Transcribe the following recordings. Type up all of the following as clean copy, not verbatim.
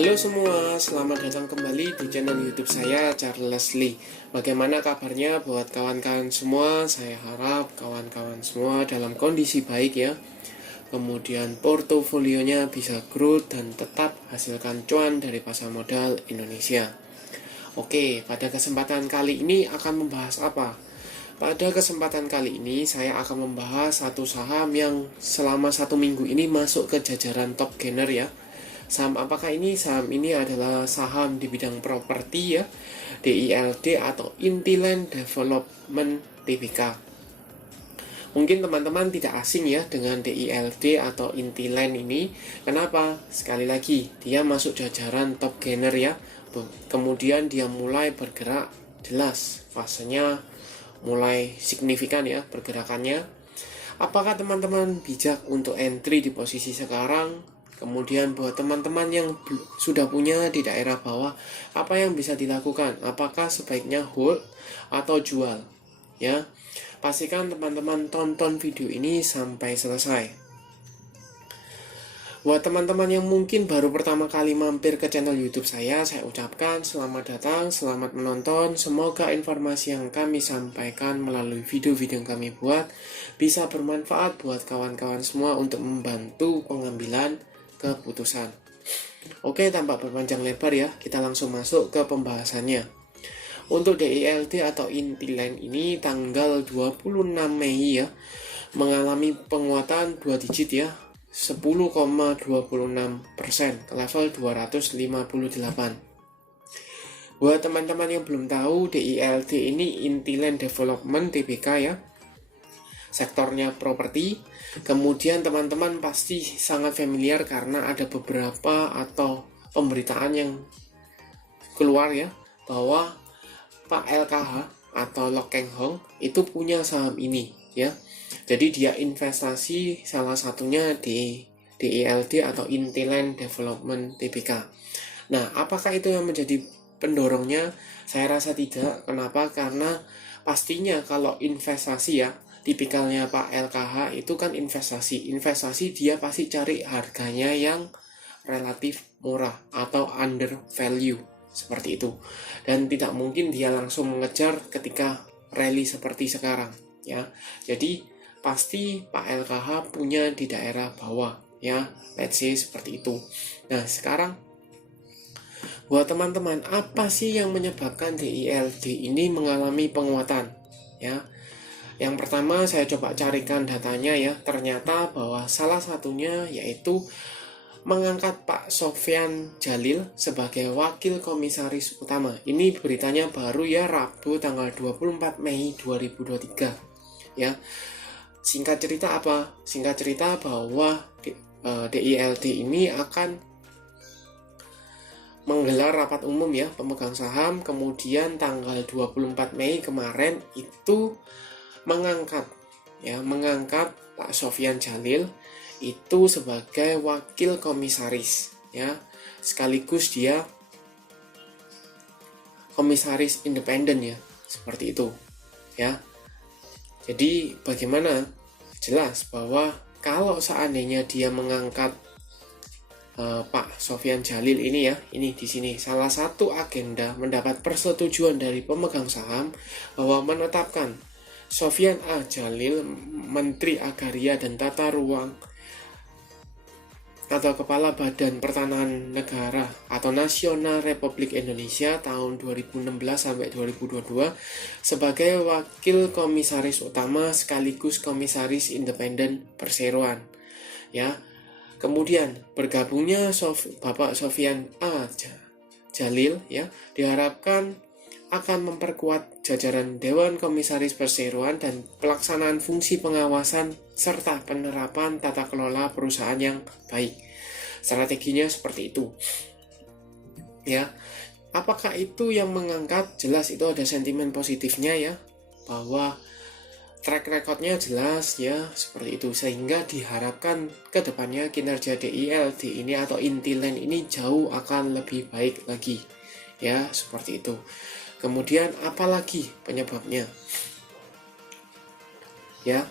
Halo semua, selamat datang kembali di channel YouTube saya, Charles Lee. Bagaimana kabarnya buat kawan-kawan semua? Saya harap kawan-kawan semua dalam kondisi baik ya. Kemudian portofolionya bisa growth dan tetap hasilkan cuan dari pasar modal Indonesia. Oke, pada kesempatan kali ini akan membahas apa? Pada kesempatan kali ini saya akan membahas satu saham yang selama 1 minggu ini masuk ke jajaran top gainer ya. Saham apakah ini? Saham ini adalah saham di bidang properti ya, DILD atau Intiland Development Tbk. Mungkin teman-teman tidak asing ya dengan DILD atau Intiland ini. Kenapa? Sekali lagi, dia masuk jajaran top gainer ya. Kemudian dia mulai bergerak jelas, fasenya mulai signifikan ya pergerakannya. Apakah teman-teman bijak untuk entry di posisi sekarang? Kemudian buat teman-teman yang sudah punya di daerah bawah, apa yang bisa dilakukan? Apakah sebaiknya hold atau jual? Ya, pastikan teman-teman tonton video ini sampai selesai. Buat teman-teman yang mungkin baru pertama kali mampir ke channel YouTube saya ucapkan selamat datang, selamat menonton. Semoga informasi yang kami sampaikan melalui video-video yang kami buat bisa bermanfaat buat kawan-kawan semua untuk membantu pengambilan keputusan. Oke, tanpa berpanjang lebar ya, kita langsung masuk ke pembahasannya. Untuk DILD atau Intiland ini tanggal 26 Mei ya, mengalami penguatan 2 digit ya, 10,26% ke level 258. Buat teman-teman yang belum tahu, DILD ini Intiland Development Tbk ya, sektornya properti. Kemudian teman-teman pasti sangat familiar karena ada beberapa atau pemberitaan yang keluar ya, bahwa Pak LKH atau Lok Keng Hong itu punya saham ini ya. Jadi dia investasi salah satunya di DILD atau Intiland Development Tbk. Nah, apakah itu yang menjadi pendorongnya? Saya rasa tidak. Kenapa? Karena pastinya kalau investasi ya, tipikalnya Pak LKH itu kan investasi dia pasti cari harganya yang relatif murah atau under value seperti itu, dan tidak mungkin dia langsung mengejar ketika rally seperti sekarang ya. Jadi pasti Pak LKH punya di daerah bawah ya, let's say seperti itu. Nah, sekarang buat teman-teman, apa sih yang menyebabkan DILD ini mengalami penguatan ya? Yang pertama saya coba carikan datanya ya, ternyata bahwa salah satunya yaitu mengangkat Pak Sofyan Djalil sebagai wakil komisaris utama. Ini beritanya baru ya, Rabu tanggal 24 Mei 2023 ya. Singkat cerita apa? Singkat cerita bahwa DILD ini akan menggelar rapat umum ya pemegang saham, kemudian tanggal 24 Mei kemarin itu mengangkat Pak Sofyan Djalil itu sebagai wakil komisaris ya, sekaligus dia komisaris independen ya, seperti itu ya. Jadi bagaimana? Jelas bahwa kalau seandainya dia mengangkat Pak Sofyan Djalil ini ya, ini di sini salah satu agenda mendapat persetujuan dari pemegang saham bahwa menetapkan Sofyan A. Djalil, Menteri Agraria dan Tata Ruang atau Kepala Badan Pertanahan Negara atau Nasional Republik Indonesia tahun 2016 sampai 2022 sebagai wakil komisaris utama sekaligus komisaris independen perseroan ya. Kemudian bergabungnya Bapak Sofyan A. Djalil ya diharapkan akan memperkuat jajaran Dewan Komisaris Perseroan dan pelaksanaan fungsi pengawasan serta penerapan tata kelola perusahaan yang baik. Strateginya seperti itu. Ya. Apakah itu yang mengangkat? Jelas itu ada sentimen positifnya ya, bahwa track recordnya jelas ya, seperti itu, sehingga diharapkan ke depannya kinerja DILD ini atau Intiland ini jauh akan lebih baik lagi. Ya, seperti itu. Kemudian apalagi penyebabnya? Ya,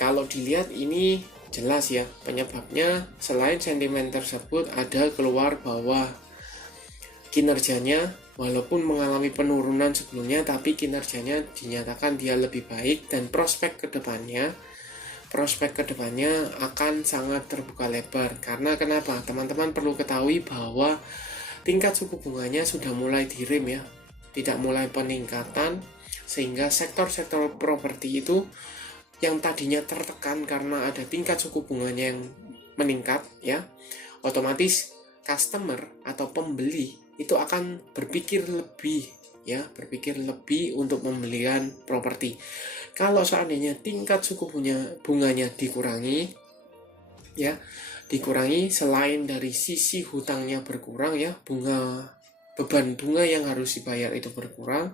kalau dilihat ini jelas ya penyebabnya. Selain sentimen tersebut ada keluar bahwa kinerjanya walaupun mengalami penurunan sebelumnya, tapi kinerjanya dinyatakan dia lebih baik, dan prospek kedepannya akan sangat terbuka lebar. Karena kenapa? Teman-teman perlu ketahui bahwa tingkat suku bunganya sudah mulai direm ya, tidak mulai peningkatan, sehingga sektor-sektor properti itu yang tadinya tertekan karena ada tingkat suku bunganya yang meningkat ya, otomatis customer atau pembeli itu akan berpikir lebih untuk pembelian properti. Kalau seandainya tingkat suku bunganya dikurangi selain dari sisi hutangnya berkurang ya, beban bunga yang harus dibayar itu berkurang.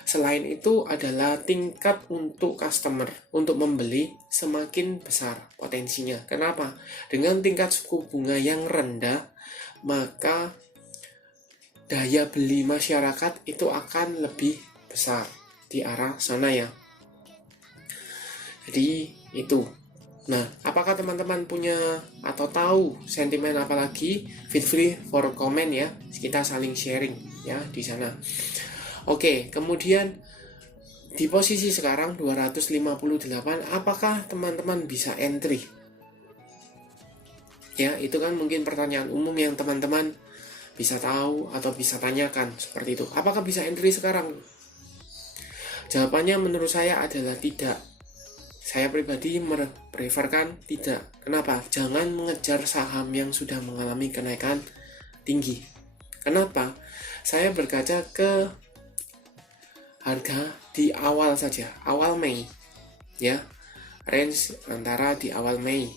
Selain itu adalah tingkat untuk customer untuk membeli semakin besar potensinya. Kenapa? Dengan tingkat suku bunga yang rendah, maka daya beli masyarakat itu akan lebih besar di arah sana ya. Jadi itu. Nah, apakah teman-teman punya atau tahu sentimen apa lagi? Feel free for comment ya. Kita saling sharing ya di sana. Oke, kemudian di posisi sekarang 258, apakah teman-teman bisa entry? Ya, itu kan mungkin pertanyaan umum yang teman-teman bisa tahu atau bisa tanyakan seperti itu. Apakah bisa entry sekarang? Jawabannya menurut saya adalah tidak. Saya pribadi preferkan tidak. Kenapa? Jangan mengejar saham yang sudah mengalami kenaikan tinggi. Kenapa? Saya berkaca ke harga di awal saja, awal Mei ya, range antara di awal Mei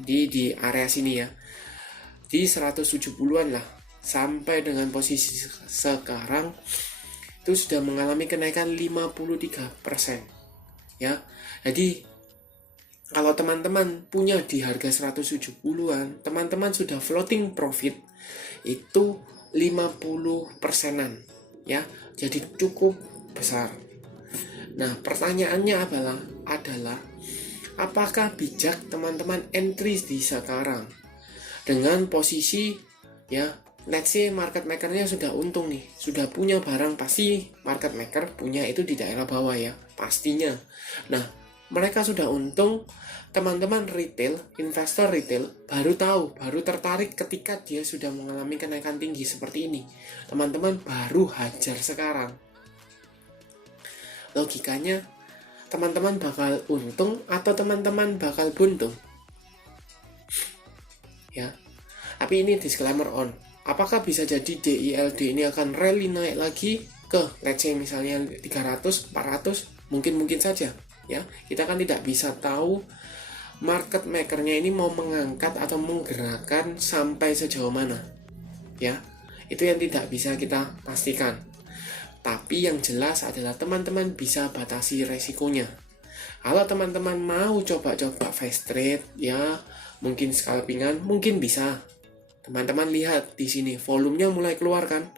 di area sini ya, di 170-an lah, sampai dengan posisi sekarang itu sudah mengalami kenaikan 53% ya. Jadi kalau teman-teman punya di harga 170-an, teman-teman sudah floating profit itu 50%-an ya, jadi cukup besar. Nah, pertanyaannya adalah apakah bijak teman-teman entry di sekarang dengan posisi ya, let's say market makernya sudah untung nih, sudah punya barang, pasti market maker punya itu di daerah bawah ya, pastinya. Nah, mereka sudah untung, teman-teman retail, investor retail baru tertarik ketika dia sudah mengalami kenaikan tinggi seperti ini. Teman-teman baru hajar sekarang. Logikanya teman-teman bakal untung atau teman-teman bakal buntung ya. Tapi ini disclaimer on, apakah bisa jadi DILD ini akan rally naik lagi ke let's say misalnya 300, 400, mungkin saja ya. Kita kan tidak bisa tahu market makernya ini mau mengangkat atau menggerakkan sampai sejauh mana ya, itu yang tidak bisa kita pastikan. Tapi yang jelas adalah teman-teman bisa batasi resikonya. Kalau teman-teman mau coba-coba fast trade ya, mungkin scalpingan, mungkin bisa. Teman-teman lihat di sini volumenya mulai keluar kan,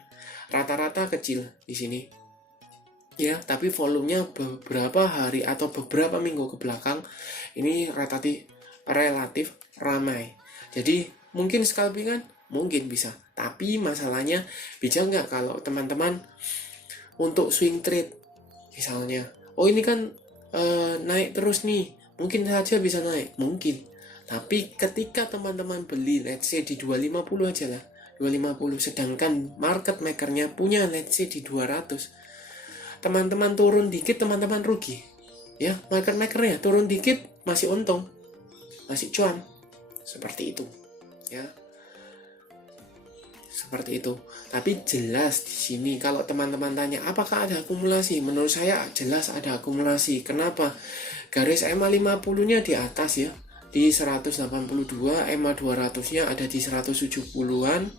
rata-rata kecil di sini ya, tapi volumenya beberapa hari atau beberapa minggu ke belakang ini relatif ramai. Jadi mungkin scalpingan, mungkin bisa. Tapi masalahnya bisa nggak kalau teman-teman untuk swing trade misalnya, oh ini kan naik terus nih, mungkin saja bisa naik, mungkin. Tapi ketika teman-teman beli let's say di 250 aja lah, 250, sedangkan market makernya punya let's say di 200, teman-teman turun dikit teman-teman rugi ya, market makernya turun dikit masih untung, masih cuan, seperti itu ya, seperti itu. Tapi jelas di sini kalau teman-teman tanya apakah ada akumulasi, menurut saya jelas ada akumulasi. Kenapa? Garis EMA 50-nya di atas ya, di 182, EMA 200-nya ada di 170-an.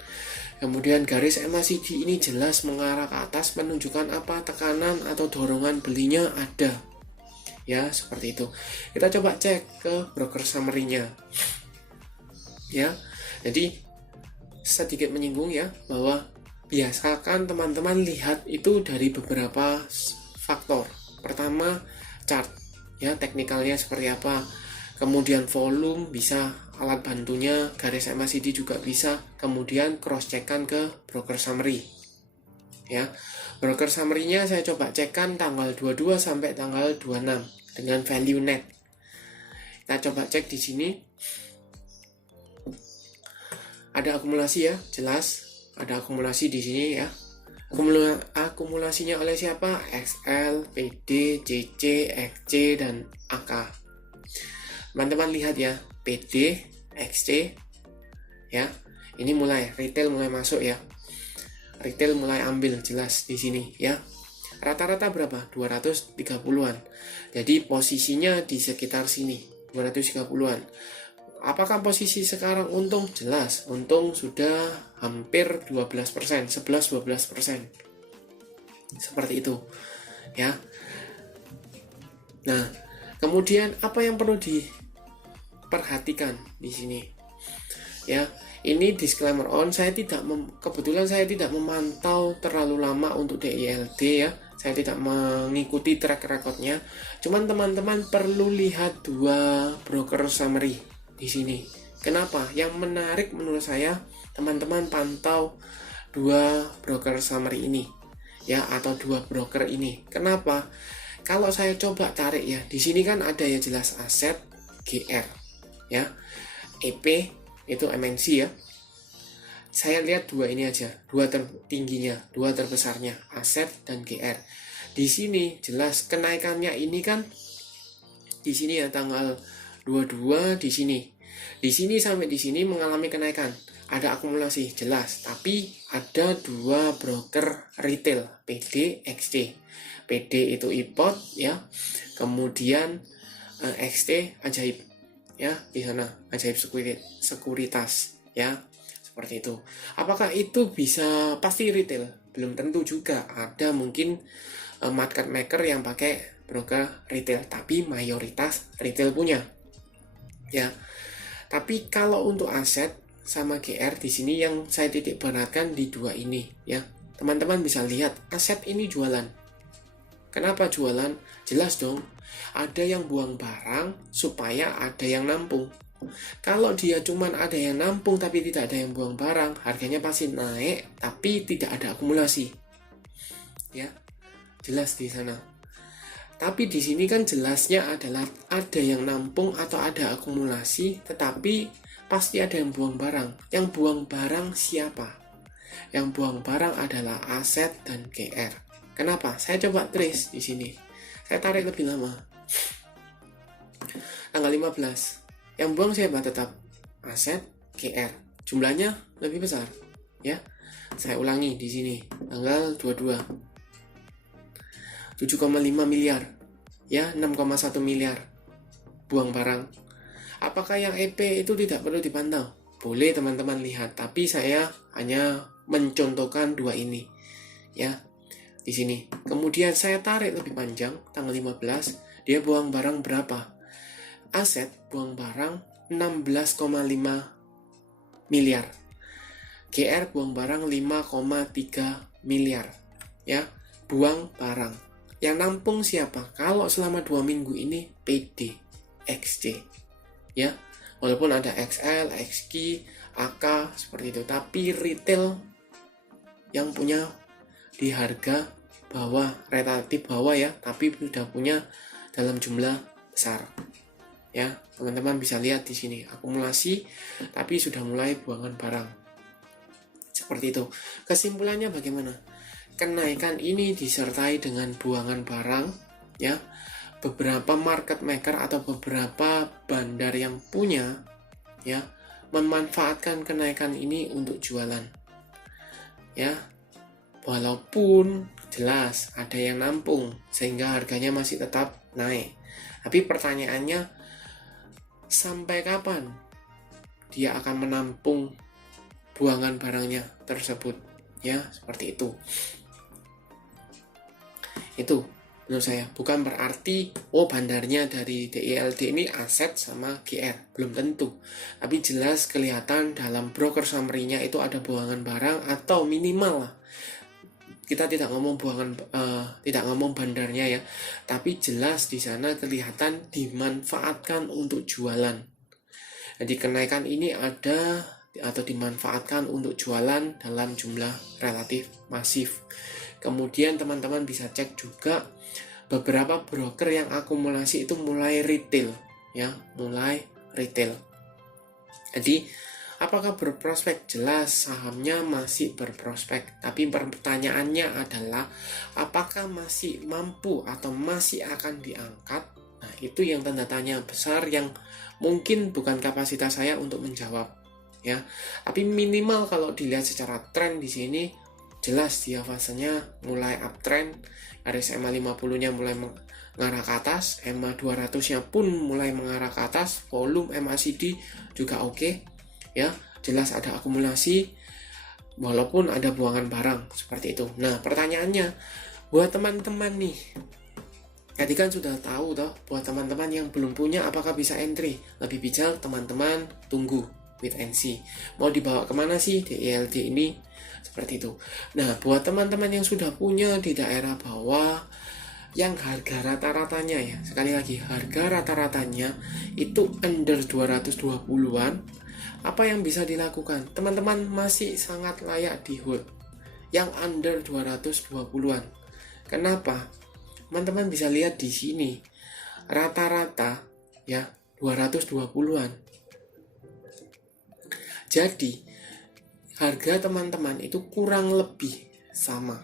Kemudian garis EMA CD ini jelas mengarah ke atas, menunjukkan apa? Tekanan atau dorongan belinya ada. Ya, seperti itu. Kita coba cek ke broker summary-nya. Ya. Jadi sedikit menyinggung ya, bahwa biasakan teman-teman lihat itu dari beberapa faktor. Pertama, chart ya, teknikalnya seperti apa. Kemudian volume bisa alat bantunya garis MACD juga bisa, kemudian cross checkkan ke broker summary ya. Broker summary-nya saya coba cekkan tanggal 22 sampai tanggal 26 dengan value net. Kita coba cek di sini. Ada akumulasi ya, jelas ada akumulasi di sini ya. Akumulasinya oleh siapa? XL, PD, CC, XC, dan AK. Teman-teman lihat ya, PD, XC ya. Ini mulai retail mulai masuk ya. Retail mulai ambil jelas di sini ya. Rata-rata berapa? 230-an. Jadi posisinya di sekitar sini, 230-an. Apakah posisi sekarang untung? Jelas, untung sudah hampir 12%, 11-12%. Seperti itu ya. Nah, kemudian apa yang perlu diperhatikan di sini? Ya, ini disclaimer on, kebetulan saya tidak memantau terlalu lama untuk DILD ya. Saya tidak mengikuti track recordnya. Cuman teman-teman perlu lihat dua broker summary di sini. Kenapa? Yang menarik menurut saya, teman-teman pantau dua broker summary ini ya, atau dua broker ini. Kenapa? Kalau saya coba tarik ya, di sini kan ada ya jelas aset GR ya, EP itu MNC ya. Saya lihat dua ini aja, dua tertingginya, dua terbesarnya, aset dan GR. Di sini jelas kenaikannya ini kan di sini ya tanggal 22 di sini. Di sini sampai di sini mengalami kenaikan. Ada akumulasi jelas, tapi ada dua broker retail, PD, XT. PD itu IPOT ya. Kemudian XT ajaib ya, di sana ajaib sekuritas ya. Seperti itu. Apakah itu bisa pasti retail? Belum tentu juga. Ada mungkin market maker yang pakai broker retail, tapi mayoritas retail punya. Ya. Tapi kalau untuk aset sama GR di sini yang saya titik beratkan di dua ini ya. Teman-teman bisa lihat aset ini jualan. Kenapa jualan? Jelas dong. Ada yang buang barang supaya ada yang nampung. Kalau dia cuman ada yang nampung tapi tidak ada yang buang barang, harganya pasti naik tapi tidak ada akumulasi. Ya. Jelas di sana. Tapi di sini kan jelasnya adalah ada yang nampung atau ada akumulasi, tetapi pasti ada yang buang barang. Yang buang barang siapa? Yang buang barang adalah aset dan GR. Kenapa? Saya coba trace di sini. Saya tarik lebih lama. Tanggal 15. Yang buang siapa? Tetap aset, GR. Jumlahnya lebih besar, ya. Saya ulangi di sini. Tanggal 22. 7,5 miliar. Ya, 6,1 miliar. Buang barang. Apakah yang EP itu tidak perlu dipantau? Boleh teman-teman lihat, tapi saya hanya mencontohkan dua ini. Ya. Di sini. Kemudian saya tarik lebih panjang, tanggal 15, dia buang barang berapa? Aset buang barang 16,5 miliar. GR buang barang 5,3 miliar. Ya, buang barang. Yang nampung siapa? Kalau selama 2 minggu ini PD, XD. Ya, walaupun ada XL, XQ, AK seperti itu, tapi retail yang punya di harga bawah, relatif bawah ya, tapi sudah punya dalam jumlah besar. Ya, teman-teman bisa lihat di sini akumulasi tapi sudah mulai buangan barang. Seperti itu. Kesimpulannya bagaimana? Kenaikan ini disertai dengan buangan barang ya. Beberapa market maker atau beberapa bandar yang punya ya memanfaatkan kenaikan ini untuk jualan. Ya. Walaupun jelas ada yang nampung sehingga harganya masih tetap naik. Tapi pertanyaannya, sampai kapan dia akan menampung buangan barangnya tersebut? Ya, seperti itu. Itu menurut saya. Bukan berarti bandarnya dari DILD ini aset sama GR. Belum tentu. Tapi jelas kelihatan dalam broker summary-nya itu ada buangan barang atau minimal lah. Kita tidak ngomong tidak ngomong bandarnya ya, tapi jelas di sana kelihatan dimanfaatkan untuk jualan. Jadi kenaikan ini ada atau dimanfaatkan untuk jualan dalam jumlah relatif masif. Kemudian teman-teman bisa cek juga beberapa broker yang akumulasi itu mulai retail, ya, mulai retail. Jadi apakah berprospek? Jelas sahamnya masih berprospek, tapi pertanyaannya adalah apakah masih mampu atau masih akan diangkat? Nah, itu yang tanda tanya besar yang mungkin bukan kapasitas saya untuk menjawab, ya. Tapi minimal kalau dilihat secara tren di sini jelas dia fasenya mulai uptrend, garis EMA 50-nya mulai mengarah ke atas, EMA 200-nya pun mulai mengarah ke atas, volume MACD juga oke, ya. Jelas ada akumulasi walaupun ada buangan barang seperti itu. Nah, pertanyaannya buat teman-teman nih, tadi kan sudah tahu toh, buat teman-teman yang belum punya apakah bisa entry? Lebih bijak teman-teman tunggu wait and see. Mau dibawa kemana sih DILD ini? Seperti itu. Nah, buat teman-teman yang sudah punya di daerah bawah, yang harga rata-ratanya ya, sekali lagi harga rata-ratanya itu under 220-an, apa yang bisa dilakukan? Teman-teman masih sangat layak di hold yang under 220-an. Kenapa? Teman-teman bisa lihat di sini rata-rata ya 220-an. Jadi harga teman-teman itu kurang lebih sama.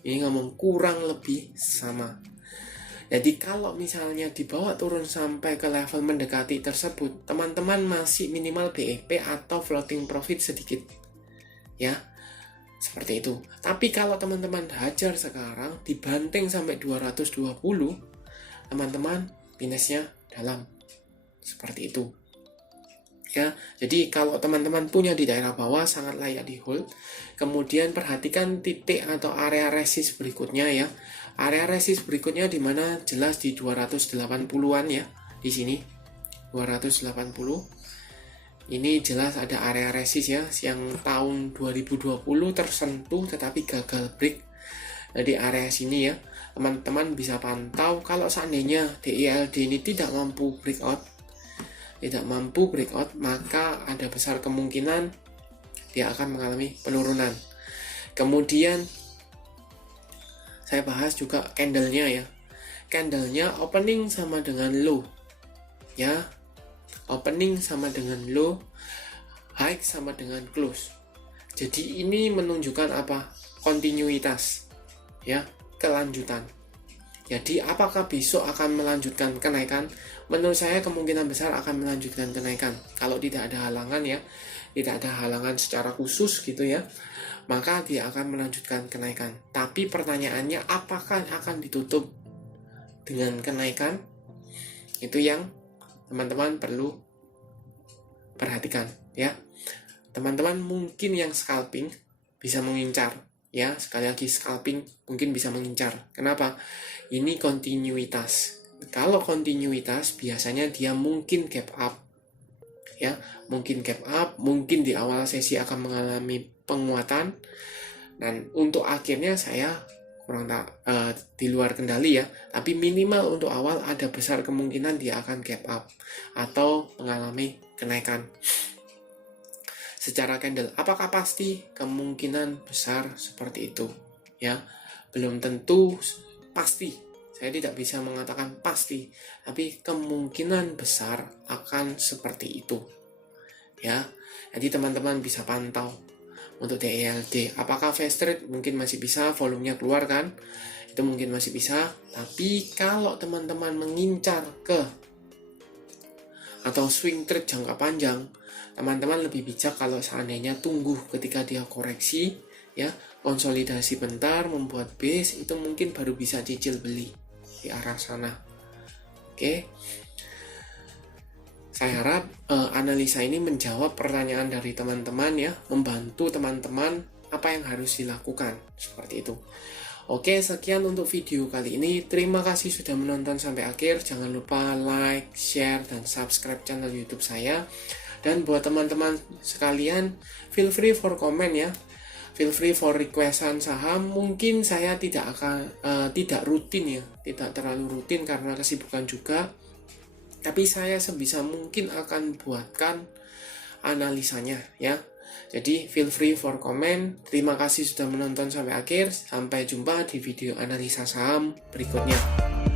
Ini ngomong kurang lebih sama. Jadi kalau misalnya dibawa turun sampai ke level mendekati tersebut, teman-teman masih minimal BEP atau floating profit sedikit, ya, seperti itu. Tapi kalau teman-teman hajar sekarang dibanting sampai 220, teman-teman minusnya dalam, seperti itu, ya. Jadi kalau teman-teman punya di daerah bawah sangat layak di hold. Kemudian perhatikan titik atau area resist berikutnya ya. Area resist berikutnya di mana jelas di 280-an ya. Di sini 280. Ini jelas ada area resist ya, yang tahun 2020 tersentuh tetapi gagal break. Jadi area sini ya, teman-teman bisa pantau. Kalau seandainya DILD ini tidak mampu breakout, maka ada besar kemungkinan dia akan mengalami penurunan. Kemudian saya bahas juga candlenya ya. Candlenya opening sama dengan low, ya. Opening sama dengan low, high sama dengan close. Jadi ini menunjukkan apa? Kontinuitas, ya, kelanjutan. Jadi apakah besok akan melanjutkan kenaikan? Menurut saya kemungkinan besar akan melanjutkan kenaikan. Kalau tidak ada halangan ya, tidak ada halangan secara khusus gitu ya, maka dia akan melanjutkan kenaikan. Tapi pertanyaannya apakah akan ditutup dengan kenaikan? Itu yang teman-teman perlu perhatikan ya. Teman-teman mungkin yang scalping bisa mengincar ya, sekali lagi scalping mungkin bisa mengincar. Kenapa? Ini kontinuitas. Kalau kontinuitas biasanya dia mungkin gap up ya, mungkin gap up, mungkin di awal sesi akan mengalami penguatan, dan untuk akhirnya saya kurang di luar kendali ya, tapi minimal untuk awal ada besar kemungkinan dia akan gap up atau mengalami kenaikan. Secara candle, apakah pasti? Kemungkinan besar seperti itu ya, belum tentu pasti. Saya tidak bisa mengatakan pasti, tapi kemungkinan besar akan seperti itu ya. Jadi teman-teman bisa pantau untuk DILD. Apakah fast trade? Mungkin masih bisa, volumenya keluar kan, itu mungkin masih bisa. Tapi kalau teman-teman mengincar ke atau swing trade jangka panjang, teman-teman lebih bijak kalau seandainya tunggu ketika dia koreksi ya, konsolidasi bentar, membuat base, itu mungkin baru bisa cicil beli di arah sana. Oke. Saya harap analisa ini menjawab pertanyaan dari teman-teman ya, membantu teman-teman apa yang harus dilakukan, seperti itu. Oke, sekian untuk video kali ini. Terima kasih sudah menonton sampai akhir. Jangan lupa like, share, dan subscribe channel YouTube saya. Dan buat teman-teman sekalian, feel free for comment ya. Feel free for requestan saham. Mungkin saya tidak rutin ya, tidak terlalu rutin karena kesibukan juga. Tapi saya sebisa mungkin akan buatkan analisanya ya. Jadi feel free for comment. Terima kasih sudah menonton sampai akhir. Sampai jumpa di video analisa saham berikutnya.